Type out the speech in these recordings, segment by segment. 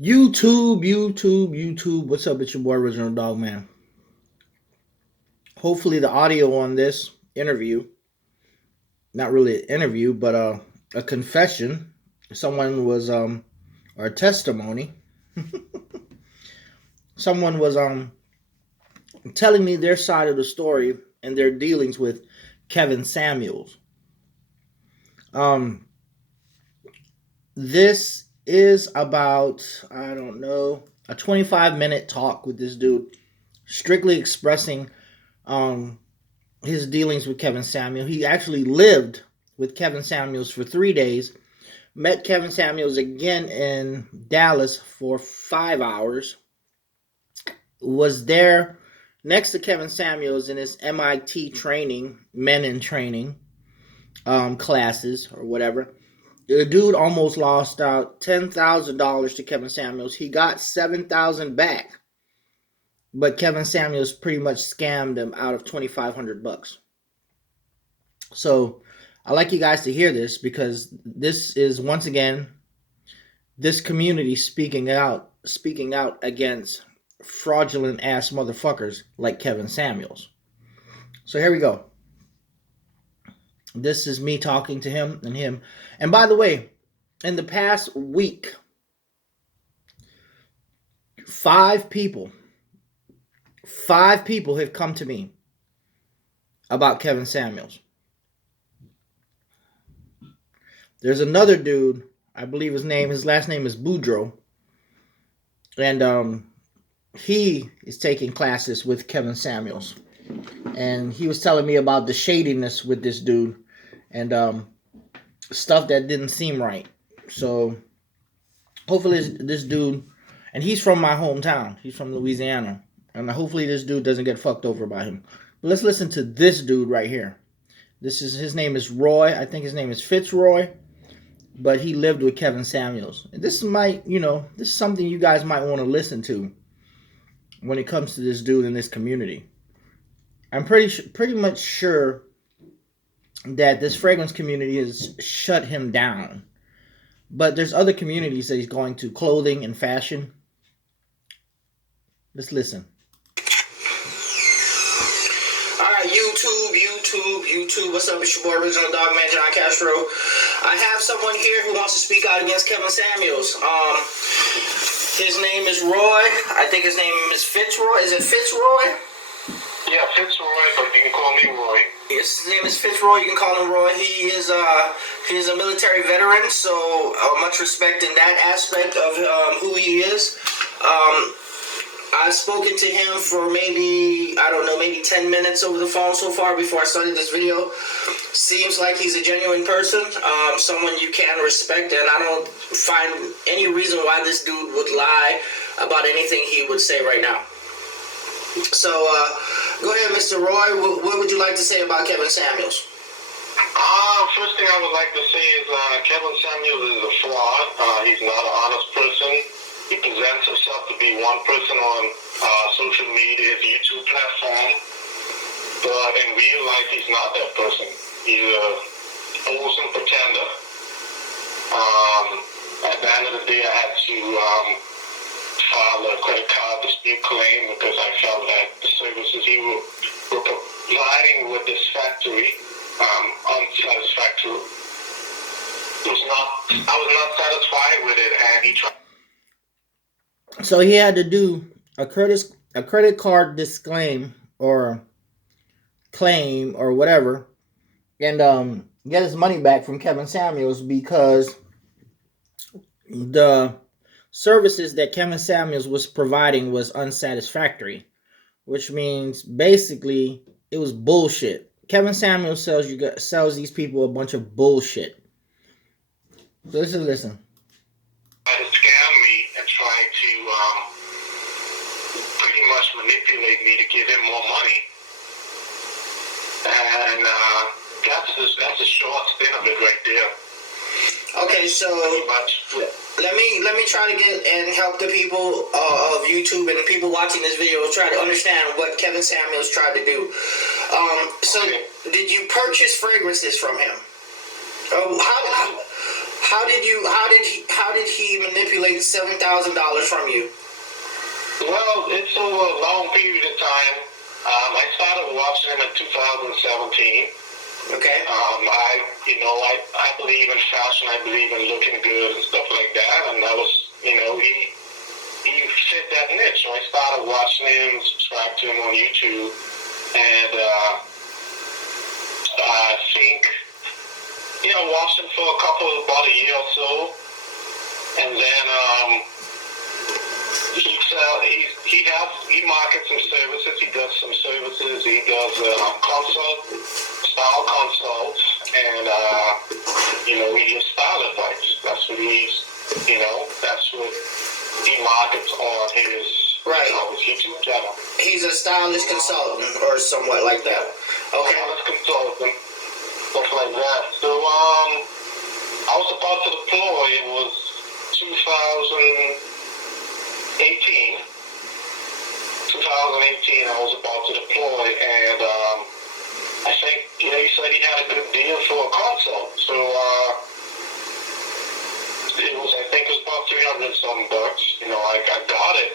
YouTube. What's up? It's your boy, Original Dog Man. Hopefully, the audio on this interview, not really an interview, but a confession. Someone was, or a testimony. Someone was telling me their side of the story and their dealings with Kevin Samuels. This is about, I don't know, a 25-minute talk with this dude, strictly expressing his dealings with Kevin Samuels. He actually lived with Kevin Samuels for 3 days, met Kevin Samuels again in Dallas for 5 hours, was there next to Kevin Samuels in his MIT training, men in training classes or whatever. The dude almost lost out $10,000 to Kevin Samuels. He got $7,000 back, but Kevin Samuels pretty much scammed him out of $2,500. So I like you guys to hear this, because this is once again this community speaking out against fraudulent ass motherfuckers like Kevin Samuels. So here we go. This is me talking to him. And by the way, in the past week, 5 people have come to me about Kevin Samuels. There's another dude, I believe his last name is Boudreaux, and he is taking classes with Kevin Samuels, and he was telling me about the shadiness with this dude and stuff that didn't seem right. So hopefully this dude, and he's from my hometown, he's from Louisiana, and hopefully this dude doesn't get fucked over by him. But let's listen to this dude right here. His name is Roy. I think his name is Fitzroy, but he lived with Kevin Samuels. And this is something you guys might want to listen to when it comes to this dude in this community. I'm pretty much sure that this fragrance community has shut him down, but there's other communities that he's going to, clothing and fashion. Let's listen. Alright, YouTube. What's up? It's your boy, Original Dog Man, John Castro. I have someone here who wants to speak out against Kevin Samuels. His name is Roy. I think his name is Fitzroy. Is it Fitzroy? Yeah, Fitzroy, but you can call me Roy. Yes, his name is Fitzroy. You can call him Roy. He is a military veteran, so much respect in that aspect of who he is. I've spoken to him for maybe 10 minutes over the phone so far before I started this video. Seems like he's a genuine person, someone you can respect, and I don't find any reason why this dude would lie about anything he would say right now. So, go ahead, Mr. Roy. What would you like to say about Kevin Samuels? First thing I would like to say is Kevin Samuels is a fraud. He's not an honest person. He presents himself to be one person on social media, his YouTube platform, but in real life, he's not that person. He's a posing pretender. At the end of the day, I had to file a credit card dispute claim because I felt that the services he were providing with this factory unsatisfactory. I was not satisfied with it, and he tried. So he had to do a credit card disclaim or claim or whatever, and get his money back from Kevin Samuels because the services that Kevin Samuels was providing was unsatisfactory, which means basically it was bullshit. Kevin Samuels sells these people a bunch of bullshit. So listen. To scam me and try to pretty much manipulate me to give him more money, and that's a short stint of it right there. Okay, so let me try to get and help the people of YouTube and the people watching this video try to understand what Kevin Samuels tried to do. So, did you purchase fragrances from him? How did he manipulate $7,000 from you? Well, it's over a long period of time. I started watching him in 2017. Okay. I believe in fashion. I believe in looking good and stuff like that. And that was, he fit that niche. So I started watching him, subscribed to him on YouTube, and I think, watched him for about a year or so, and then he markets some services. He does some services. He does style consults, and he gives style advice. That's what that's what he markets on his his YouTube channel. He's a stylish consultant, or somewhat like that. Okay. Stylist consultant, stuff like that. So I was about to deploy. It was 2018. I was about to deploy, and I think he said he had a good deal for a consult. So it was about $300 some bucks. I got it,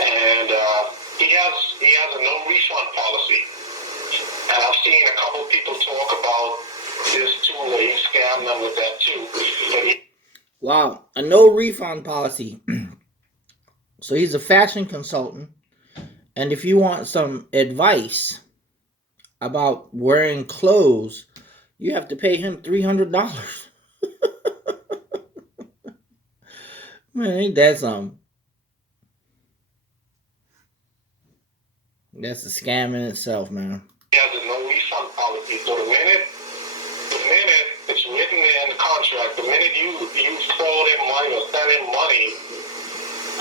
and he has a no refund policy. And I've seen a couple of people talk about this too. He scammed them with that too. Wow, a no refund policy. So he's a fashion consultant, and if you want some advice about wearing clothes, you have to pay him $300. Man, ain't that something? That's a scam in itself, man. He has a no refund policy. So the minute it's written in the contract, the minute you forward him money or send him money,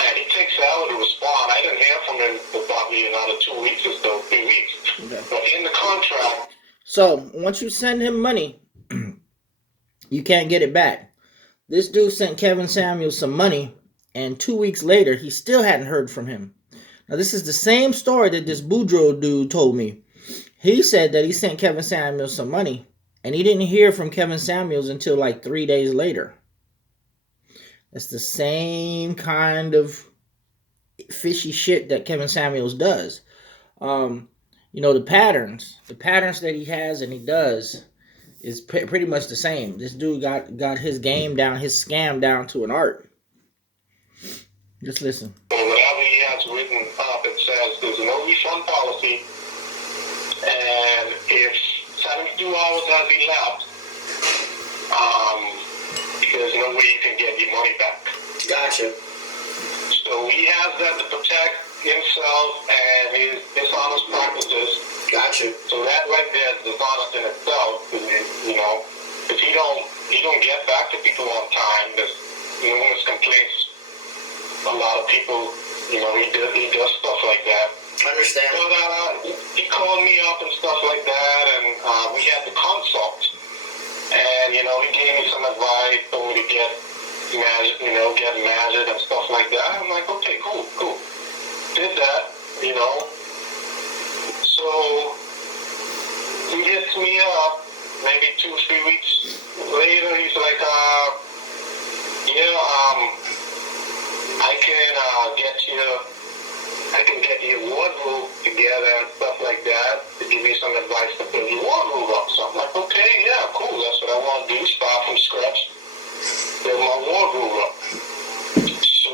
and he takes hours to respond. I didn't hear from him for probably another 2 weeks or so, 3 weeks. Okay. But in the contract. So once you send him money, you can't get it back. This dude sent Kevin Samuels some money, and 2 weeks later, he still hadn't heard from him. Now, this is the same story that this Boudreaux dude told me. He said that he sent Kevin Samuels some money, and he didn't hear from Kevin Samuels until like 3 days later. That's the same kind of fishy shit that Kevin Samuels does. The patterns that he has and he does is pretty much the same. This dude got his game down, his scam down to an art. Just listen. Whatever he has written up, it says there's no refund policy, and if 72 hours has elapsed, there's no way you can get your money back. Gotcha. So he has that to protect himself and his dishonest practices. Gotcha. So that right there is dishonest in itself. If he don't get back to people on time, there's numerous complaints. A lot of people, he does stuff like that. Understand. But he called me up and stuff like that, and we had the consult. And, he gave me some advice, told me to get measured and stuff like that. I'm like, okay, cool. Did that, So he hits me up maybe 2-3 weeks later. He's like, I can get your wardrobe together and stuff like that to give you some advice to build your wardrobe up. So I'm like, okay, yeah, cool. That's what I want to do. Start from scratch, build my wardrobe up. So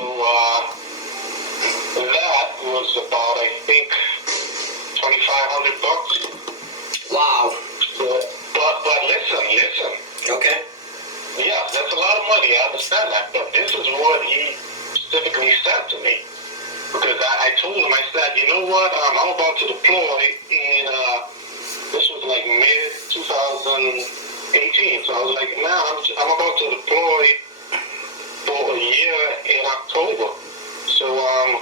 that was about, I think, $2,500. Wow. But listen. Okay. Yeah, that's a lot of money. I understand that. But this is what he specifically said to me. Because I told him, I said, you know what, I'm about to deploy in, this was like mid-2018. So I was like, man, I'm about to deploy for a year in October. So, I'll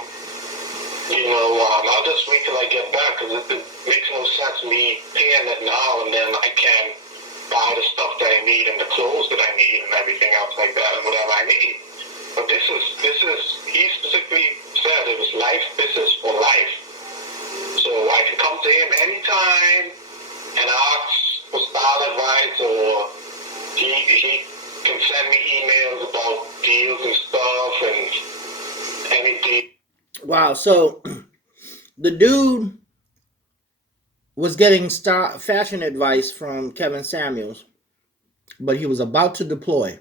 just wait till I get back, because it makes no sense me paying it now and then I can buy the stuff that I need and the clothes that I need and everything else like that and whatever I need. But this is, he specifically said it was life, this is for life. So I can come to him anytime and ask for style advice, or he he can send me emails about deals and stuff and anything. Wow. So the dude was getting fashion advice from Kevin Samuels, but he was about to deploy.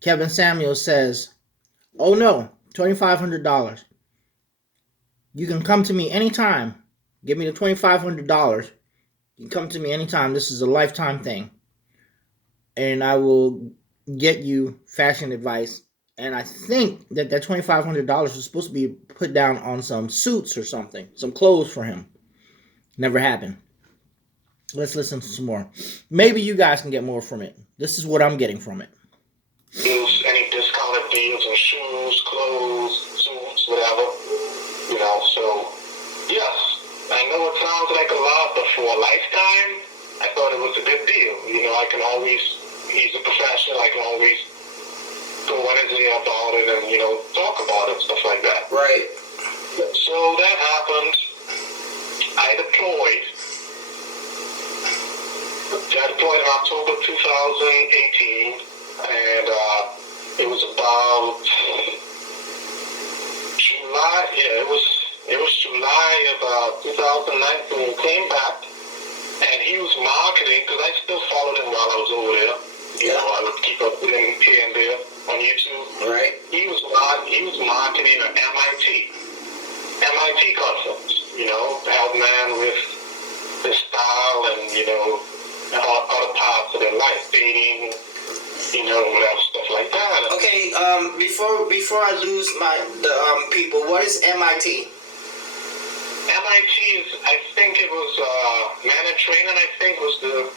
Kevin Samuels says, "Oh no, $2,500. You can come to me anytime. Give me the $2,500. You can come to me anytime. This is a lifetime thing. And I will get you fashion advice." And I think that $2,500 was supposed to be put down on some suits or something, some clothes for him. Never happened. Let's listen to some more. Maybe you guys can get more from it. This is what I'm getting from it. Use any discounted deals on shoes, clothes, suits, whatever. You know, so yes, I know it sounds like a lot, but for a lifetime, I thought it was a good deal. You know, I can always, he's a professional, I can always go Wednesday about it and, you know, talk about it, stuff like that. Right. So that happened. I deployed. I deployed in October 2018, and it was about July. Yeah, it was July of 2019. Came back, and he was marketing because I still followed him while I was over there. You know, I would keep up with him here and there on YouTube. Right. He was marketing an MIT conference. You know, to help man with their style and, you know, other parts of their life, dating, you know, whatever, stuff like that. Okay, before I lose the people, what is MIT? MIT is, I think it was Man and Training, I think was the,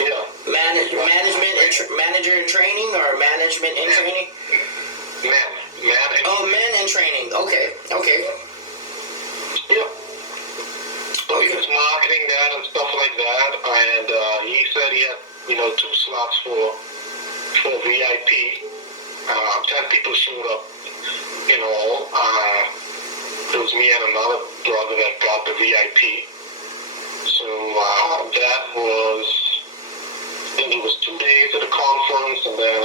yeah. Manager in training or management in training? Men in training. Okay. Yep. So he was marketing that and stuff like that, and he said he had, you know, 2 slots for VIP. 10 people showed up in all. It was me and another brother that got the VIP. So that was, I think it was 2 days at the conference, and then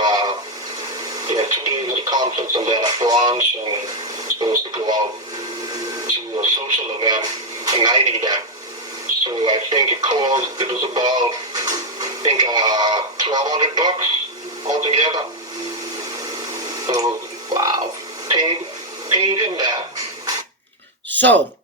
2 days at the conference, and then a brunch, and supposed to go out to a social event, a night event. So I think it was about, I think, $1,200 altogether. So wow, paid in that. So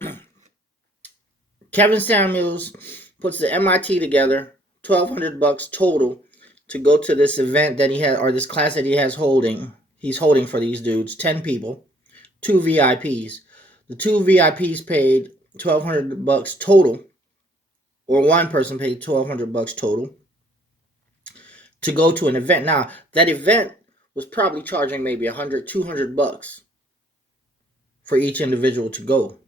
Kevin Samuels puts the MIT together, $1,200 total to go to this event that he had, or this class that he has holding. He's holding for these dudes, 10 people, 2 VIPs. The 2 VIPs paid $1,200 total, or one person paid $1,200 total to go to an event. Now, that event was probably charging maybe $100, $200 for each individual to go.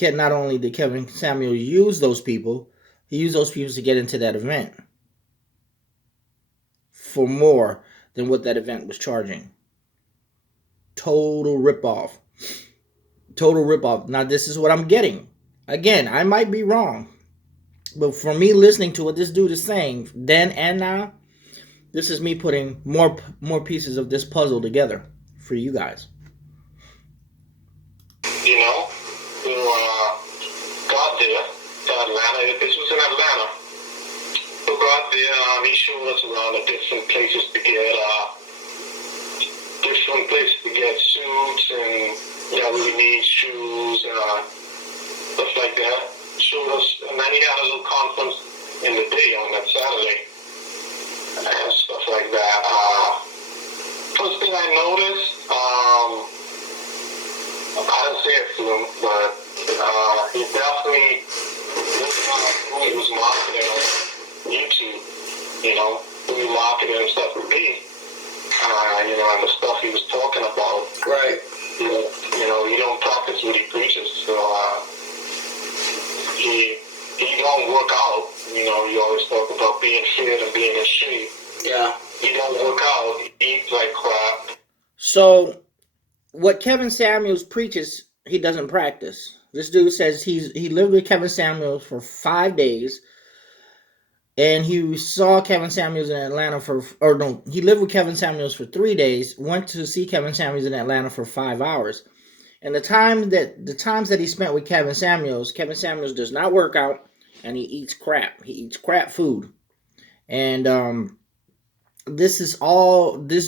Not only did Kevin Samuel use those people, he used those people to get into that event for more than what that event was charging. Total ripoff. Total ripoff. Now, this is what I'm getting. Again, I might be wrong, but for me listening to what this dude is saying then and now, this is me putting more pieces of this puzzle together for you guys. You know, we got there to Atlanta. This was in Atlanta. We got there. He showed us around the different places to get suits and that we need shoes and stuff like that. Showed us, and then he had a little conference in the day on that Saturday and stuff like that. First thing I noticed, I didn't say it to him, but he definitely he was marketing on YouTube, you know, who he marketed himself to be, you know, and the stuff he was talking about. Right. You know, he don't practice what he preaches, so he don't work out. You know, he always talk about being fit and being in shape. Yeah. He don't work out. He eats like crap. So, what Kevin Samuels preaches, he doesn't practice. This dude says he lived with Kevin Samuels for 5 days. And he saw Kevin Samuels in Atlanta or no, he lived with Kevin Samuels for 3 days. Went to see Kevin Samuels in Atlanta for 5 hours. And the times that he spent with Kevin Samuels does not work out, and he eats crap. He eats crap food. And this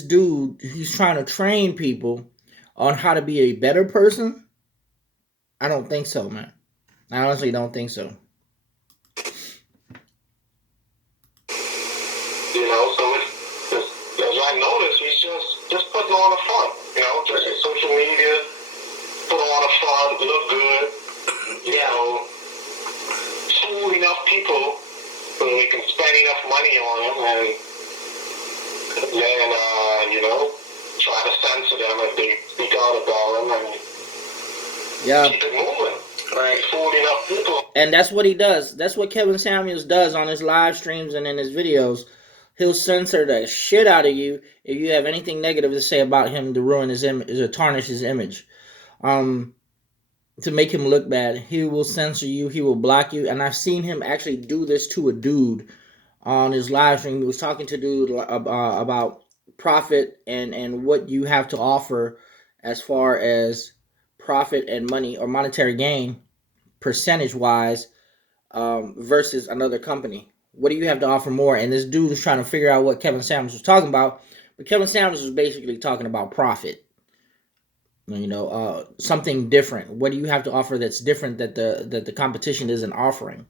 dude. He's trying to train people on how to be a better person. I don't think so, man. I honestly don't think so. So it's just, as I noticed, he's just putting on a front. Just in social media, put on a front, look good. Fool enough people so we can spend enough money on him, and then try to censor them if they speak out about him, and keep it moving. Right. Fool enough people. And that's what he does. That's what Kevin Samuels does on his live streams and in his videos. He'll censor the shit out of you if you have anything negative to say about him to ruin his image or tarnish his image. To make him look bad, he will censor you. He will block you. And I've seen him actually do this to a dude on his live stream. He was talking to a dude about profit and what you have to offer as far as profit and money or monetary gain percentage wise versus another company. What do you have to offer more? And this dude was trying to figure out what Kevin Samuels was talking about, but Kevin Samuels was basically talking about profit. Something different. What do you have to offer that's different that the competition isn't offering?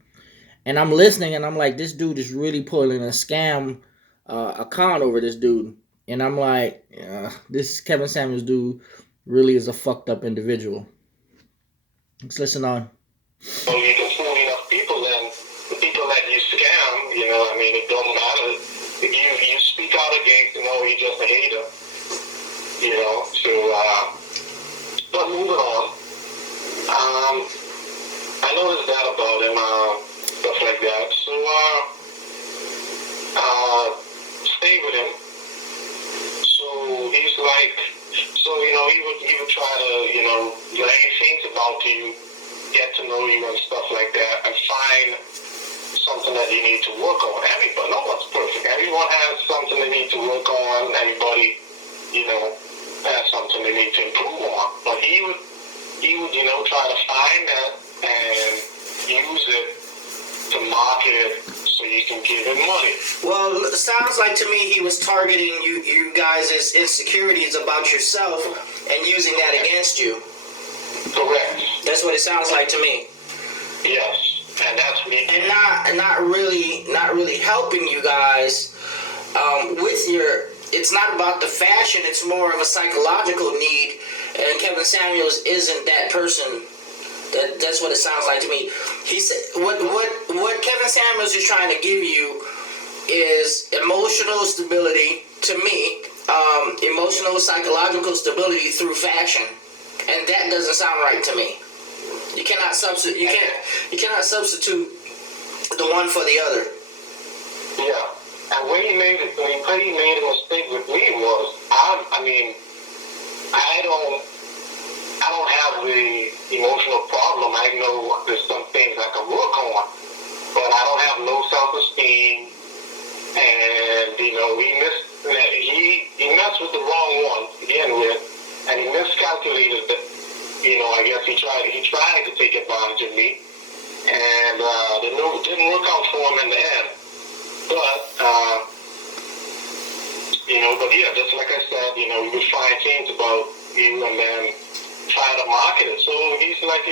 And I'm listening, and I'm like, this dude is really pulling a scam, a con over this dude. And I'm like, this Kevin Samuels dude really is a fucked up individual. Let's listen on. So you can fool enough people, and the people that you scam, it don't matter. If you speak out against, you're just a hater. But moving on. I noticed that about him, stuff like that. So, stay with him. So he's like, he would try to, lay things about you, get to know you and stuff like that, and find something that you need to work on. Everybody, no one's perfect. Everyone has something they need to work on. Everybody, has something they need to improve on. But he would, try to find that and use it to market it so you can give him money. Well, it sounds like to me he was targeting you guys' insecurities about yourself and using that against you. Correct. That's what it sounds like to me. Yes, and that's me. And not really helping you guys with your. It's not about the fashion. It's more of a psychological need. And Kevin Samuels isn't that person. That's what it sounds like to me. He said what Kevin Samuels is trying to give you is emotional stability. To me, emotional psychological stability through fashion, and that doesn't sound right to me. You cannot substitute. You cannot substitute the one for the other. Yeah. And when he made a mistake with me was, I don't have the emotional problem. I know there's some things I can work on, but I don't have no self-esteem. And he messed with the wrong one to begin with, and he miscalculated that. I guess he tried to take advantage of me, and it didn't work out for him in the end. But yeah, just like I said, you would find things about you and then try to market it. So he's like,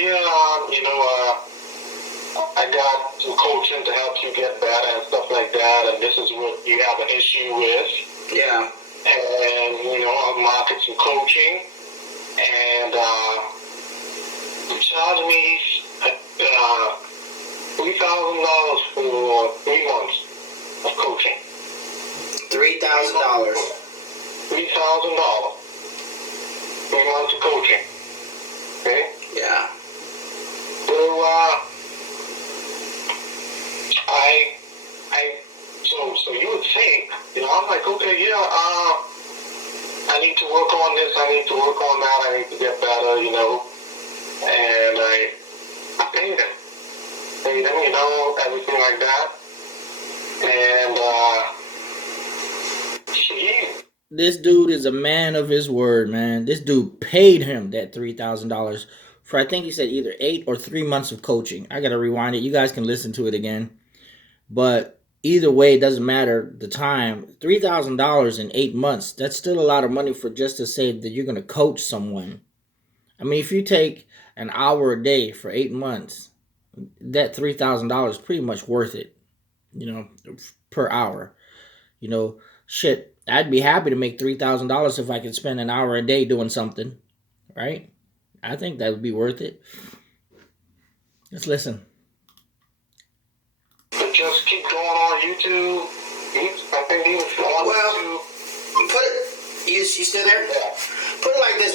I got some coaching to help you get better and stuff like that, and this is what you have an issue with. Yeah. And, I'll market some coaching, and charge me $3,000 for 3 months of coaching. $3,000. $3,000. 3 months of coaching. Okay? Yeah. So, so you would think, I'm like, okay, yeah, I need to work on this, I need to work on that, I need to get better, and I paid him, everything like that. And This dude is a man of his word, man. This dude paid him that $3,000 for, I think he said, either 8 or 3 months of coaching. I gotta rewind it. You guys can listen to it again. But either way, it doesn't matter the time. $3,000 in 8 months, that's still a lot of money for just to say that you're gonna coach someone. I mean, if you take an hour a day for 8 months, that $3,000 is pretty much worth it, per hour. Shit, I'd be happy to make $3,000 if I could spend an hour a day doing something, right? I think that would be worth it. Let's listen. Just keep going on YouTube. I think he was on YouTube. Put it. You still there? Yeah. Put it like this: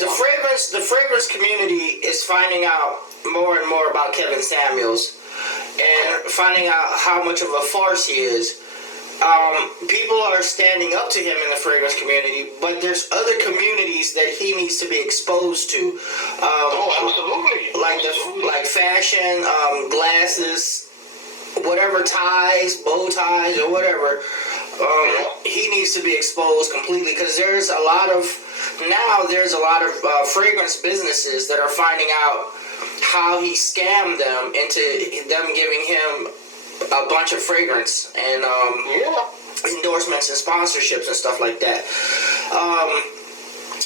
the fragrance community is finding out more and more about Kevin Samuels, and finding out how much of a farce he is. People are standing up to him in the fragrance community, but there's other communities that he needs to be exposed to. Absolutely. Like fashion, glasses, whatever, ties, bow ties, or whatever. He needs to be exposed completely, because there's a lot of fragrance businesses that are finding out how he scammed them into them giving him a bunch of fragrance and endorsements and sponsorships and stuff like that.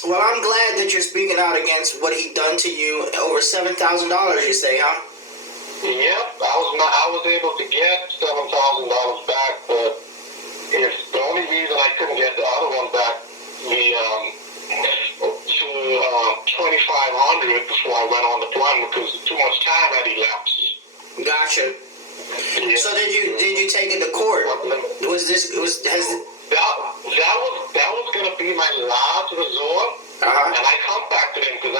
Well, I'm glad that you're speaking out against what he done to you. Over $7,000, you say, huh? Yep, I was able to get $7,000 back, but if the only reason I couldn't get the other one back, to $2,500 before I went on the plan, because too much time had elapsed. Gotcha. Yeah. So did you take it to court? That was gonna be my last resort, and I contacted him because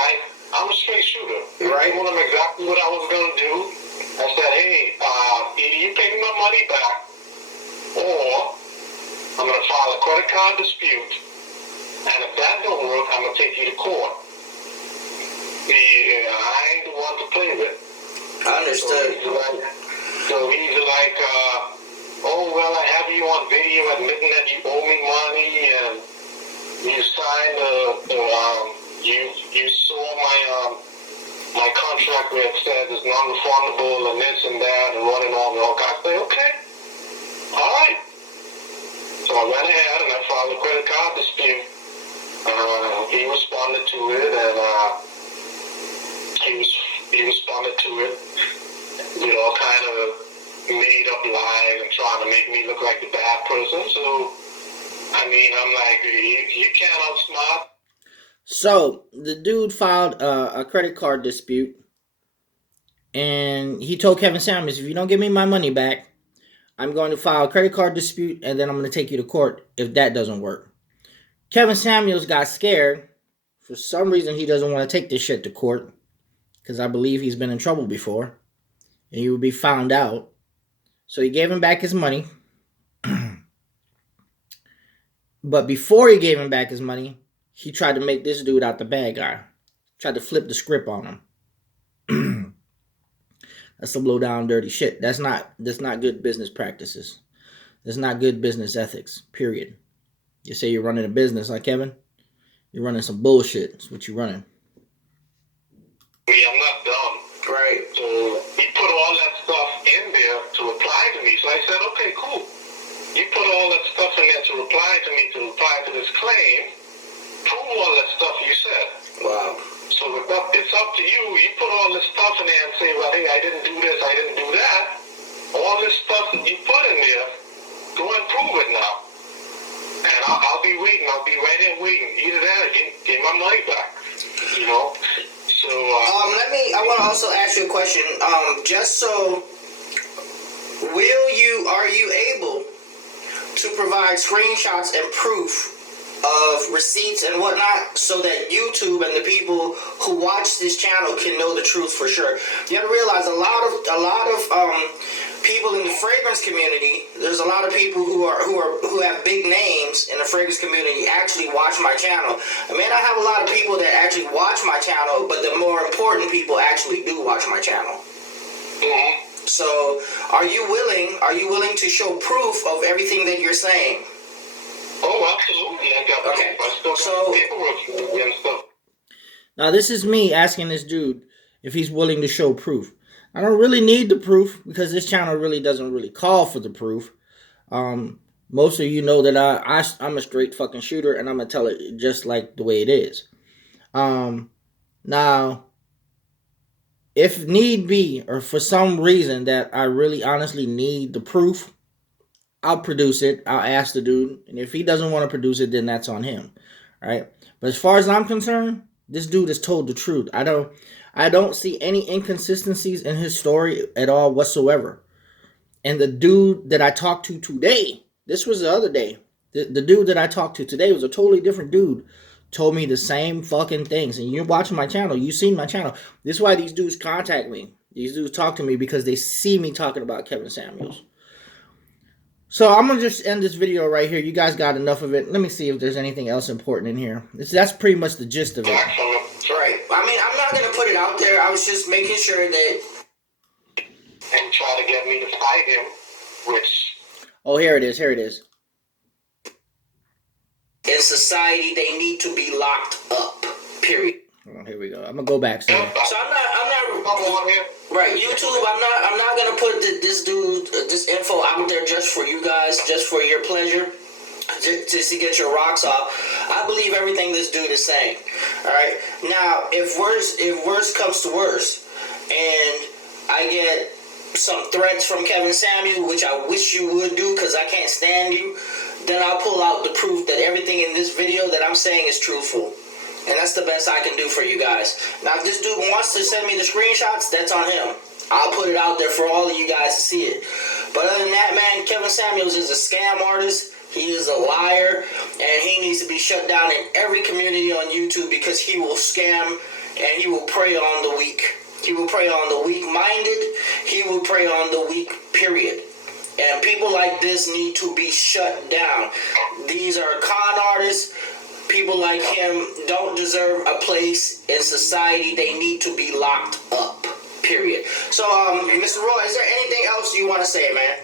I'm a straight shooter. Right. I told him exactly what I was gonna do. I said, hey, either you pay me my money back, or I'm gonna file a credit card dispute, and if that don't work, I'm gonna take you to court. I ain't the one to play with. Understood. So he's like, oh, well, I have you on video admitting that you owe me money, and you signed you saw my contract where it says it's non-refundable and this and that and running on and all. I say, okay, all right. So I went ahead and I filed a credit card dispute. He responded to it, and he responded to it, all kind of made up lies and trying to make me look like the bad person. So, I mean, I'm like, you can't outsmart. So the dude filed a credit card dispute, and he told Kevin Samuels, if you don't give me my money back, I'm going to file a credit card dispute, and then I'm going to take you to court if that doesn't work. Kevin Samuels got scared. For some reason, he doesn't want to take this shit to court, because I believe he's been in trouble before, and he would be found out. So he gave him back his money. But before he gave him back his money, he tried to make this dude out the bad guy. Tried to flip the script on him. That's some low down dirty shit. That's not good business practices. That's not good business ethics, period. You say you're running a business, huh, Kevin? You're running some bullshit. That's what you're running. I'm not dumb. Right. So he put all that stuff in there to reply to me. So I said, okay, cool. You put all that stuff in there to reply to this claim. Prove all that stuff you said. Wow. So it's up to you. You put all this stuff in there and say, well, hey, I didn't do this, I didn't do that. All this stuff that you put in there, go and prove it now. And I'll be waiting. I'll be right there waiting. Either that or get my money back. So I want to also ask you a question. Just so, are you able to provide screenshots and proof of receipts and whatnot, so that YouTube and the people who watch this channel can know the truth for sure? You have to realize a lot of people in the fragrance community. There's a lot of people who have big names in the fragrance community actually watch my channel. I mean, I have a lot of people that actually watch my channel, but the more important people actually do watch my channel. mm-hmm. So, are you willing to show proof of everything that you're saying? Oh, absolutely. I got Okay. proof. I still got paperwork for you and stuff. Now, this is me asking this dude if he's willing to show proof. I don't really need the proof because this channel really doesn't really call for the proof. Most of you know that I'm a straight fucking shooter, and I'm gonna tell it just like the way it is. Now, if need be, or for some reason that I really honestly need the proof, I'll produce it. I'll ask the dude, and if he doesn't want to produce it, then that's on him, right? But as far as I'm concerned, this dude has told the truth. I don't see any inconsistencies in his story at all whatsoever. And the dude that I talked to today, this was the other day. The dude that I talked to today was a totally different dude. Told me the same fucking things. And you're watching my channel. You've seen my channel. This is why these dudes contact me. These dudes talk to me because they see me talking about Kevin Samuels. So I'm going to just end this video right here. You guys got enough of it. Let me see if there's anything else important in here. That's pretty much the gist of it. Right. I mean, I'm not going to put it out there. I was just making sure that... And try to get me to fight him, which... Oh, here it is. Here it is. In society, they need to be locked up. Period. Oh, here we go. I'm going to go back. So I'm not... Right, YouTube, I'm not going to put this dude, this info out there just for you guys, just for your pleasure. Just to get your rocks off. I believe everything this dude is saying. All right. Now, if worse comes to worse, and I get some threats from Kevin Samuels, which I wish you would do because I can't stand you, then I'll pull out the proof that everything in this video that I'm saying is truthful. And that's the best I can do for you guys. Now, if this dude wants to send me the screenshots, that's on him. I'll put it out there for all of you guys to see it. But other than that, man, Kevin Samuels is a scam artist. He is a liar, and he needs to be shut down in every community on YouTube because he will scam and he will prey on the weak. He will prey on the weak-minded. He will prey on the weak, period. And people like this need to be shut down. These are con artists. People like him don't deserve a place in society. They need to be locked up, period. So, Mr. Roy, is there anything else you want to say, man?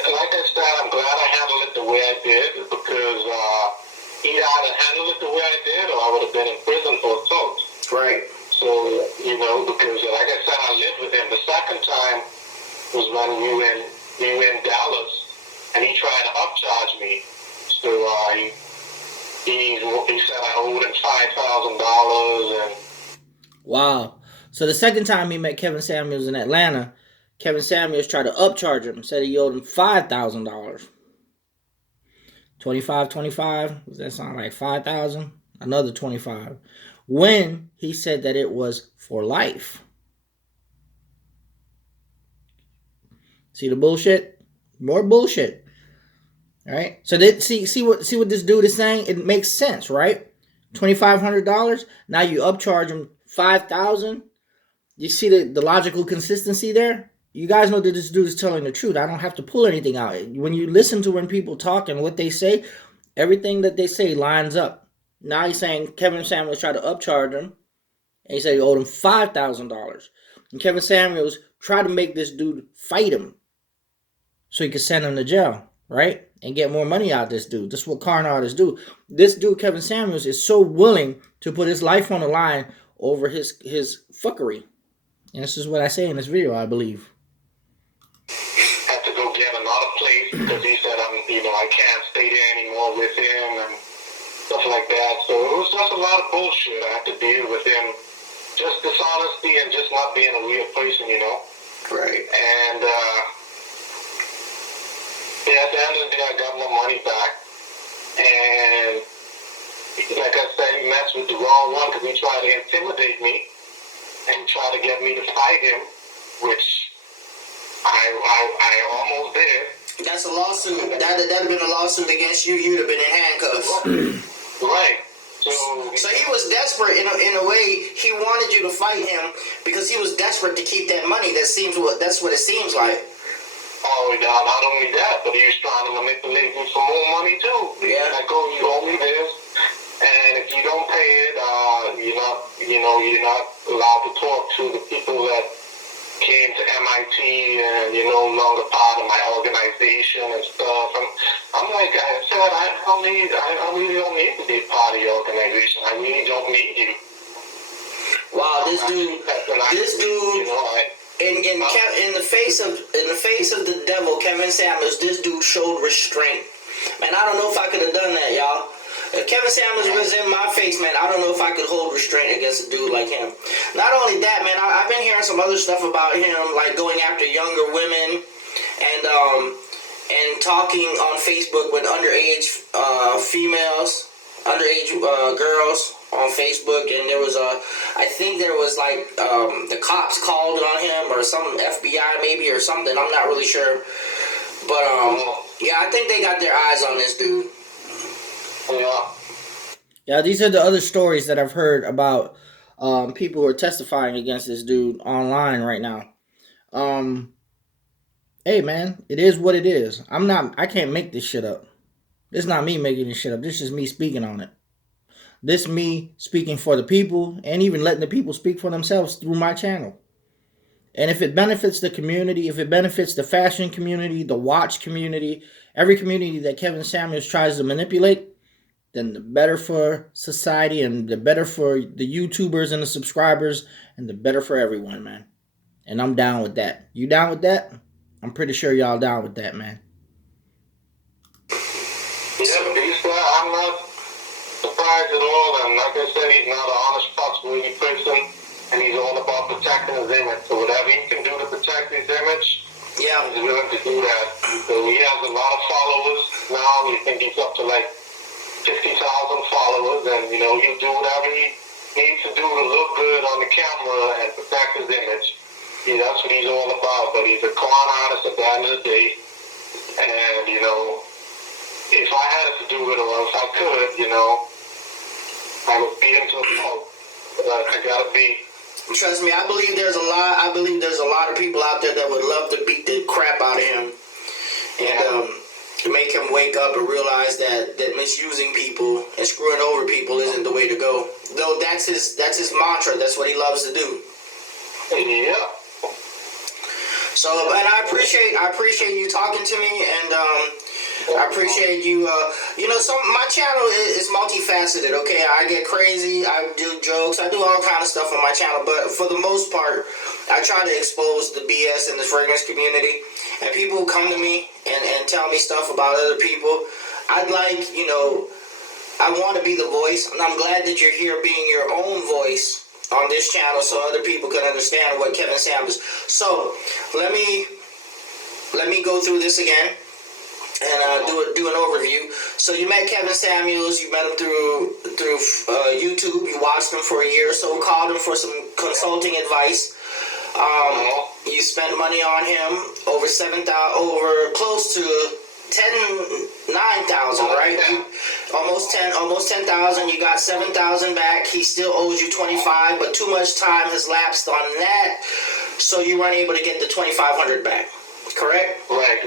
Like I said, I'm glad I handled it the way I did because either I'd have handled it the way I did or I would have been in prison for assault. Right. So, because like I said, I lived with him. The second time was when we were in Dallas and he tried to upcharge me. So he said I owed him $5,000 and... Wow. So the second time he met Kevin Samuels in Atlanta, Kevin Samuels tried to upcharge him, said he owed him $5,000. 25. Does that sound like 5,000? Another 25. When he said that it was for life. See the bullshit? More bullshit. All right. So see what this dude is saying? It makes sense, right? $2,500. Now you upcharge him $5,000. You see the logical consistency there? You guys know that this dude is telling the truth. I don't have to pull anything out. When you listen to when people talk and what they say, everything that they say lines up. Now he's saying Kevin Samuels tried to upcharge him, and he said he owed him $5,000. And Kevin Samuels tried to make this dude fight him so he could send him to jail, right? And get more money out of this dude. This is what con artists do. This dude, Kevin Samuels, is so willing to put his life on the line over his fuckery. And this is what I say in this video, I believe. Had to go get another place because he said I can't stay there anymore with him and stuff like that. So it was just a lot of bullshit I had to deal with him. Just dishonesty and just not being a real person, Right. And at the end of the day, I got my money back. And like I said, he messed with the wrong one because he tried to intimidate me and try to get me to fight him, which I almost did. That's a lawsuit. That'd have been a lawsuit against you. You'd have been in handcuffs. Right. So he was desperate in a way. He wanted you to fight him because he was desperate to keep that money. That's what it seems like. Oh, not only that, but he was trying to manipulate me for more money too. Yeah. Like, oh, you owe me this, and if you don't pay it, you're not allowed to talk to, the people that came to MIT and you're no longer part of my organization and stuff. And I'm like, I said, I really don't need to be part of your organization. I really don't need you. Wow, this dude, you know, in the face of the devil, Kevin Samuels, this dude showed restraint. Man, I don't know if I could have done that, y'all. If Kevin Samuels was in my face, man, I don't know if I could hold restraint against a dude like him. Not only that, man, I've been hearing some other stuff about him, like going after younger women and talking on Facebook with underage females, underage girls on Facebook, and I think there was like the cops called on him or some FBI maybe or something. I'm not really sure, but yeah, I think they got their eyes on this dude. Yeah, these are the other stories that I've heard about people who are testifying against this dude online right now. Hey man, it is what it is. I can't make this shit up. It's not me making this shit up. This is me speaking on it. This me speaking for the people and even letting the people speak for themselves through my channel. And if it benefits the community, if it benefits the fashion community, the watch community, every community that Kevin Samuels tries to manipulate, then the better for society and the better for the YouTubers and the subscribers and the better for everyone, man. And I'm down with that. You down with that? I'm pretty sure y'all down with that, man. Yeah, I'm not surprised at all. And like I said, he's not an honest, trustworthy person, and he's all about protecting his image. So whatever he can do to protect his image, yeah, he's willing to do that. So he has a lot of followers now. You think he's up to like 50,000 followers, and you know he'll do whatever he needs to do to look good on the camera and protect his image. Yeah, that's what he's all about. But he's a con artist at the end of the day, and you know, if I had to do it, or if I could, you know, I would beat him to a pulp. But I gotta be. Trust me, I believe there's a lot of people out there that would love to beat the crap out of him, and make him wake up and realize that misusing people and screwing over people isn't the way to go. Though that's his mantra. That's what he loves to do. Yeah. So, and I appreciate you talking to me, and I appreciate you. You know, my channel is multifaceted. Okay, I get crazy. I do jokes. I do all kind of stuff on my channel. But for the most part, I try to expose the BS in the fragrance community. And people who come to me and tell me stuff about other people, I'd like, you know, I want to be the voice. And I'm glad that you're here being your own voice on this channel so other people can understand what Kevin Samuels. So let me go through this again and do an overview. So you met Kevin Samuels. You met him through YouTube. You watched him for a year or so. Called him for some consulting advice. You spent money on him over close to 9,000, right? Almost 10,000. You got 7,000 back. He still owes you 25, but too much time has lapsed on that, so you weren't able to get the 2,500 back. Correct? Right.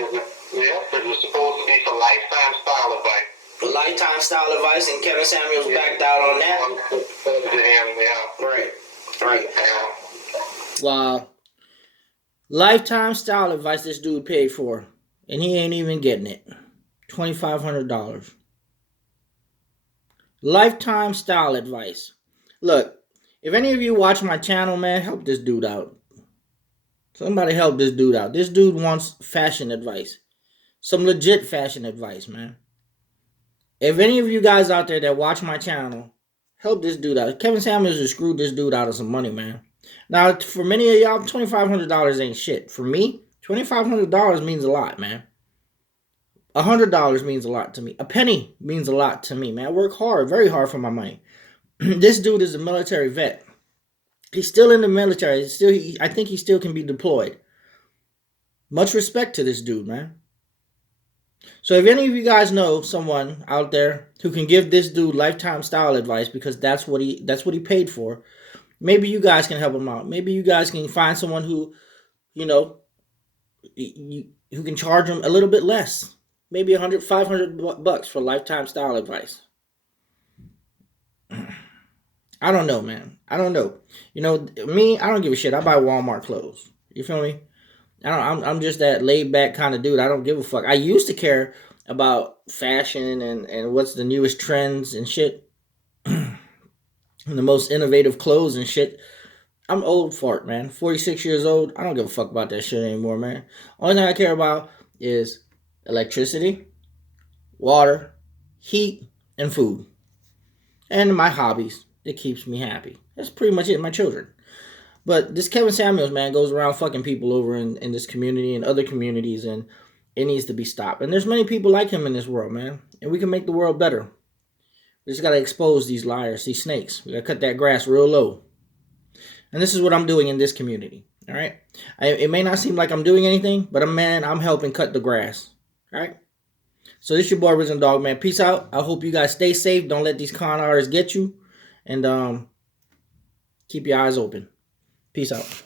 Yeah. It was supposed to be for lifetime style advice. Lifetime style advice, and Kevin Samuels backed out on that. Yeah. Right. Wow. Lifetime style advice this dude paid for, and he ain't even getting it. $2,500. Lifetime style advice. Look, if any of you watch my channel, man, help this dude out. Somebody help this dude out. This dude wants fashion advice. Some legit fashion advice, man. If any of you guys out there that watch my channel, help this dude out. Kevin Samuels has screwed this dude out of some money, man. Now, for many of y'all, $2,500 ain't shit. For me, $2,500 means a lot, man. $100 means a lot to me. A penny means a lot to me, man. I work hard, very hard for my money. This dude is a military vet. He's still in the military. I think he still can be deployed. Much respect to this dude, man. So if any of you guys know someone out there who can give this dude lifetime style advice, because that's what he paid for, maybe you guys can help him out. Maybe you guys can find someone who, you know, who can charge him a little bit less. Maybe $500 for lifetime style advice. I don't know, man. I don't know. You know, me, I don't give a shit. I buy Walmart clothes. You feel me? I'm just that laid back kind of dude. I don't give a fuck. I used to care about fashion and what's the newest trends and shit, and the most innovative clothes and shit. I'm old fart, man. 46 years old. I don't give a fuck about that shit anymore, man. Only thing I care about is electricity, water, heat, and food. And my hobbies. That keeps me happy. That's pretty much it. My children. But this Kevin Samuels, man, goes around fucking people over in this community and other communities, and it needs to be stopped. And there's many people like him in this world, man. And we can make the world better. We just got to expose these liars, these snakes. We got to cut that grass real low. And this is what I'm doing in this community. All right? It may not seem like I'm doing anything, but I'm helping cut the grass. All right? So this is your boy, Risen Dog, man. Peace out. I hope you guys stay safe. Don't let these con artists get you. And keep your eyes open. Peace out.